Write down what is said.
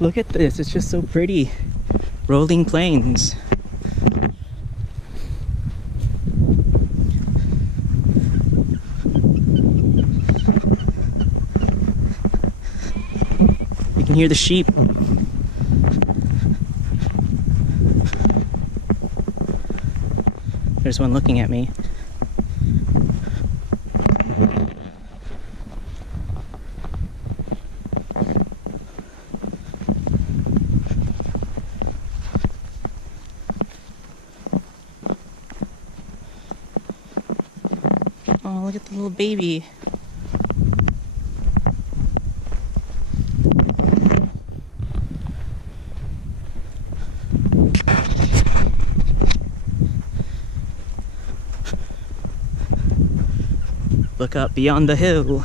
Look at this, it's just so pretty. Rolling plains. You can hear the sheep. There's one looking at me. Oh, look at the little baby. Look up beyond the hill.